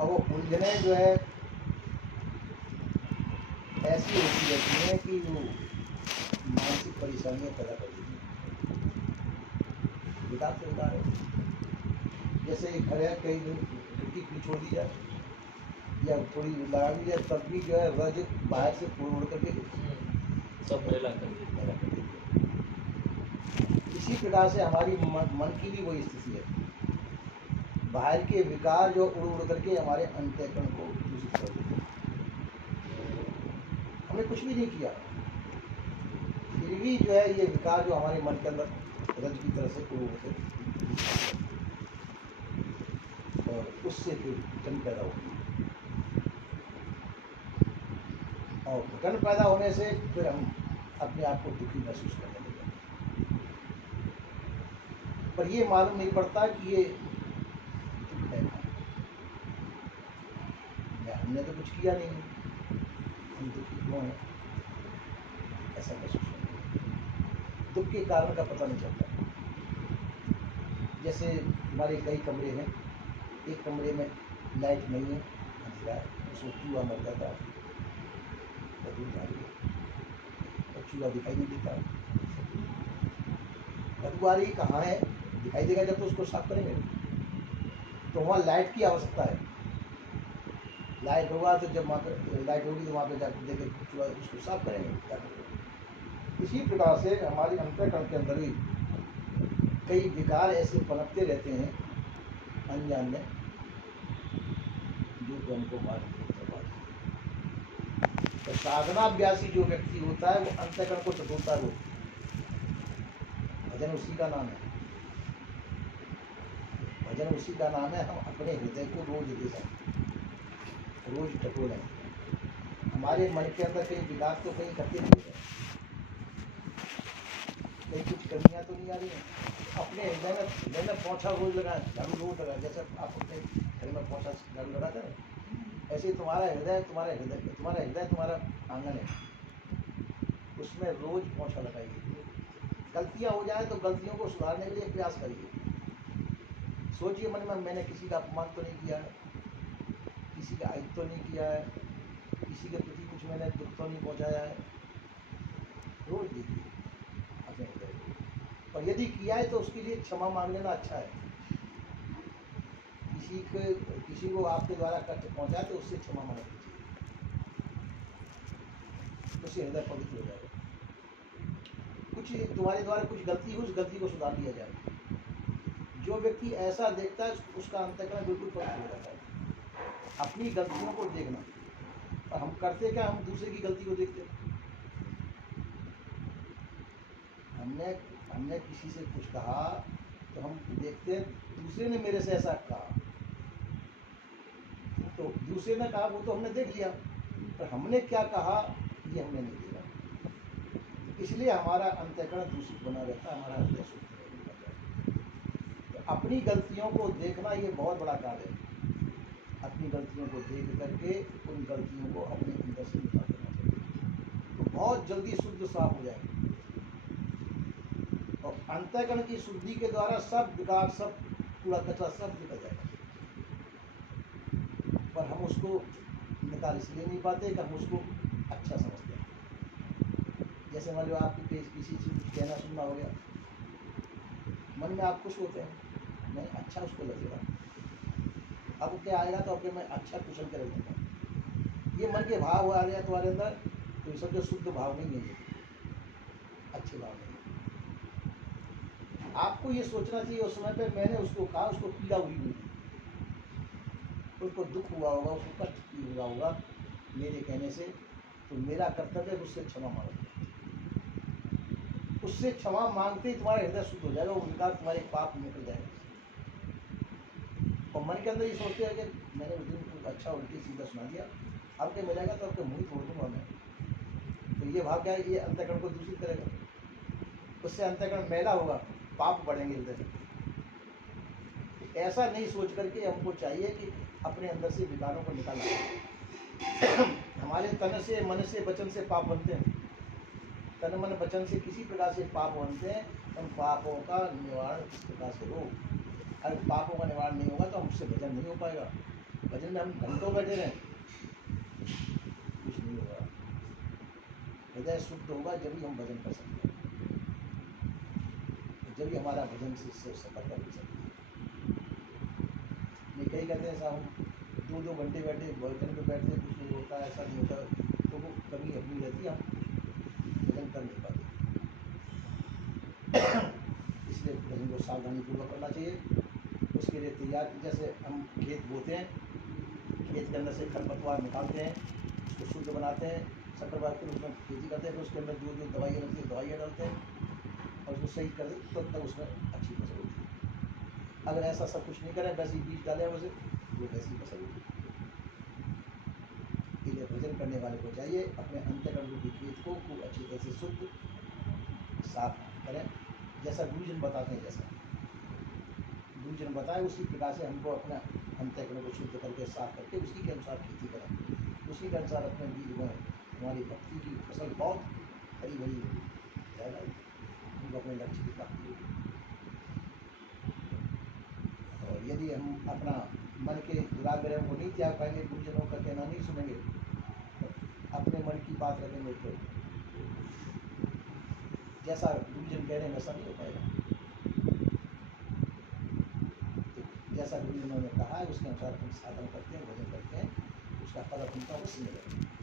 और वो उलझने जो है ऐसी होती रहती हैं कि वो मानसिक परेशानियां पैदा कर देती हैं। विकार से विकार है। जैसे एक घर है, कहीं मिट्टी खुली छोड़ दी जाए या थोड़ी लगा दी जाए, तब भी जो है रज बाहर से उड़ करके सब मेला कर देते मेरा कर देती है। इसी प्रकार से हमारी मन की भी वही स्थिति है। बाहर के विकार जो उड़ उड़ करके हमारे अंतःकरण को दूषित कर देते हैं। हमने कुछ भी नहीं किया, फिर भी जो है ये विकार जो हमारे मन के अंदर रज की तरह से उड़ उड़ के और उससे फिर घटन पैदा होती है। और घटन पैदा होने से फिर हम अपने आप को दुखी महसूस करने लगते हैं। पर ये मालूम नहीं पड़ता कि ये दुख है कहाँ। हमने तो कुछ किया नहीं है, हम दुखी क्यों हैं, ऐसा महसूस होता है। दुख के कारण का पता नहीं चलता। जैसे हमारे कई कमरे हैं, एक कमरे में लाइट नहीं है, अंधेरा है, उसमें चूहा मर जाता है, बदबू आ रही है और चूहा दिखाई नहीं देता। बदबू आ रही कहाँ है, दिखाई देगा जब तो उसको साफ करेंगे। तो वहाँ लाइट की आवश्यकता है। लाइट होगा तो जब वहाँ पे लाइट होगी तो वहाँ पे जाकर देखे चूहा, उसको साफ करेंगे जाकर। इसी प्रकार से हमारी अंतःकरण के अंदर भी कई विकार ऐसे पनपते रहते हैं अनजान में, जो कि हमको मालूम नहीं चल पाते। तो साधनाभ्यासी जो व्यक्ति होता है वो अंतःकरण को टटोलता है। वो भजन उसी का नाम है। भजन उसी का नाम है। हम अपने हृदय को रोज देखें, रोज टटोलें। हमारे मन के अंदर कहीं विकास तो कहीं करते नहीं है, कहीं कुछ कमियां तो नहीं आ रही हैं। अपने हृदय में पोंछा रोज लगाएं, झाड़ू रोज लगाएं। जैसे आप अपने घर में पोंछा झाड़ू लगाते हैं, ऐसे ही तुम्हारा हृदय तुम्हारा आंगन है, उसमें रोज पोंछा लगाइए। गलतियां हो जाए तो गलतियों को सुधारने के लिए प्रयास करिए। सोचिए मन में, मैंने किसी का अपमान तो नहीं किया है, किसी का अहित तो नहीं किया है, किसी के प्रति कुछ मैंने दुख तो नहीं पहुंचाया है। रोज देखिए अपने हृदय को, और यदि किया है तो उसके लिए क्षमा मांग लेना अच्छा है। किसी को आपके द्वारा कष्ट पहुंचा तो उससे क्षमा मांग लीजिए, उससे हृदय पवित्र हो जाएगा। कुछ तुम्हारे द्वारा कुछ गलती हुई, उस गलती को सुधार लिया जाए। जो व्यक्ति ऐसा देखता है उसका अंतःकरण बिल्कुल पवित्र हो जाता है। अपनी गलतियों को देखना, और हम करते क्या, हम दूसरे की गलती को देखते हैं। हमने किसी से कुछ कहा तो हम देखते हैं दूसरे ने मेरे से ऐसा कहा, तो दूसरे ने कहा वो तो हमने देख लिया, पर हमने क्या कहा ये हमने नहीं देखा। इसलिए हमारा अंतःकरण दूषित बना रहता है, हमारा हृदय शुद्ध नहीं बन जाता। तो अपनी गलतियों को देखना ये बहुत बड़ा कार्य है। अपनी गलतियों को देख करके उन गलतियों को अपने अंदर से निकाल देना चाहिए, तो बहुत जल्दी शुद्ध साफ हो जाएगी। और अंतःकरण की शुद्धि के द्वारा सब विकार, सब कूड़ा कचरा सब निकल जाएगा। पर हम उसको निकाल इसलिए नहीं पाते कि हम उसको अच्छा समझते हैं। जैसे मान लो आपकी किसी से कुछ कहना सुनना हो गया, मन में आप खुश होते हैं, नहीं अच्छा उसको लगेगा, अब क्या आएगा तो अपने मैं अच्छा कुशल कर दूँगा, ये मन के भाव आ गया तुम्हारे अंदर, तो ये सब जो शुद्ध भाव नहीं है, ये अच्छे भाव नहीं है। आपको ये सोचना चाहिए उस समय पे मैंने उसको कहा, उसको पीड़ा हुई नहीं, उसको दुख हुआ होगा, उसको कष्ट हुआ होगा मेरे कहने से, तो मेरा कर्तव्य उससे क्षमा मांगना। उससे क्षमा मांगते ही तुम्हारा हृदय शुद्ध हो जाएगा, वो विकार तुम्हारे पाप निकल जाएगा। और मन के अंदर ये सोचते हैं कि मैंने उस दिन कुछ अच्छा उल्टी सीधा सुना दिया, अब क्या मिलेगा तो आपके मुँह तोड़ दूंगा मैं, तो ये भाव क्या है, ये अंतःकरण को दूषित करेगा। उससे अंतःकरण मैला होगा, पाप बढ़ेंगे हृदय में। ऐसा नहीं सोच करके हमको चाहिए कि अपने अंदर से विकारों को निकालना। हमारे तन से, मन से, वचन से पाप बनते हैं। तन मन वचन से किसी प्रकार से पाप बनते हैं, उन पापों का निवारण किस प्रकार से हो। अगर पापों का निवारण नहीं होगा तो हमसे भजन नहीं हो पाएगा, भजन में हम घंटों बैठे रहें कुछ नहीं होगा। हृदय शुद्ध होगा जब ही हम भजन कर सकते हैं, जब ही हमारा भजन से सफलता मिल सकती है। ये कई कहते हैं साहब हम 2-2 घंटे बैठे भजन में बैठते कुछ नहीं होता, ऐसा नहीं होता, तो वो कमी अपनी रहती है, हम भजन कर नहीं पाते। इसलिए भजन को सावधानी पूर्वक करना चाहिए। उसके लिए तैयार, जैसे हम खेत बोते हैं, खेत के अंदर से खरपतवार निकालते हैं, उसको शुद्ध बनाते हैं, शक्कर फिर उसमें खेती करते हैं, फिर उसके अंदर जो जो दवाइयाँ लगती है दवाइयाँ डालते हैं और उसको सही कर देते, तब तक उसमें अच्छी फसल होती है। अगर ऐसा सब कुछ नहीं करें, वैसे ही बीज डाले वैसे वो वैसी फसल होती है। इसलिए भजन करने वाले को चाहिए अपने अंतःकरण रूपी खेत को खूब अच्छी तरह से शुद्ध साफ करें, जैसा गुरुजन बताते हैं, जैसा गुरुजन बताए उसी प्रकार से हमको अपना अंतःकरण को शुद्ध करके साफ करके उसी के अनुसार खेती करें, उसी के अनुसार अपने बीज बोएं। हमारी भक्ति की फसल बहुत हरी भरी जाएगा, हमको अपने लक्ष्य की प्राप्ति होगी। और यदि हम अपना मन के दुराग्रह को नहीं त्याग पाएंगे, गुरुजनों का कहना नहीं सुनेंगे, तो अपने मन की बात रखेंगे, तो जैसा गुरुजन कह रहे हैं वैसा नहीं हो पाएगा। तो जैसा गुरुजनों ने कहा है उसके अनुसार हम साधन करते हैं, भजन करते हैं, उसका फल अपनी अवश्य मिलेगा।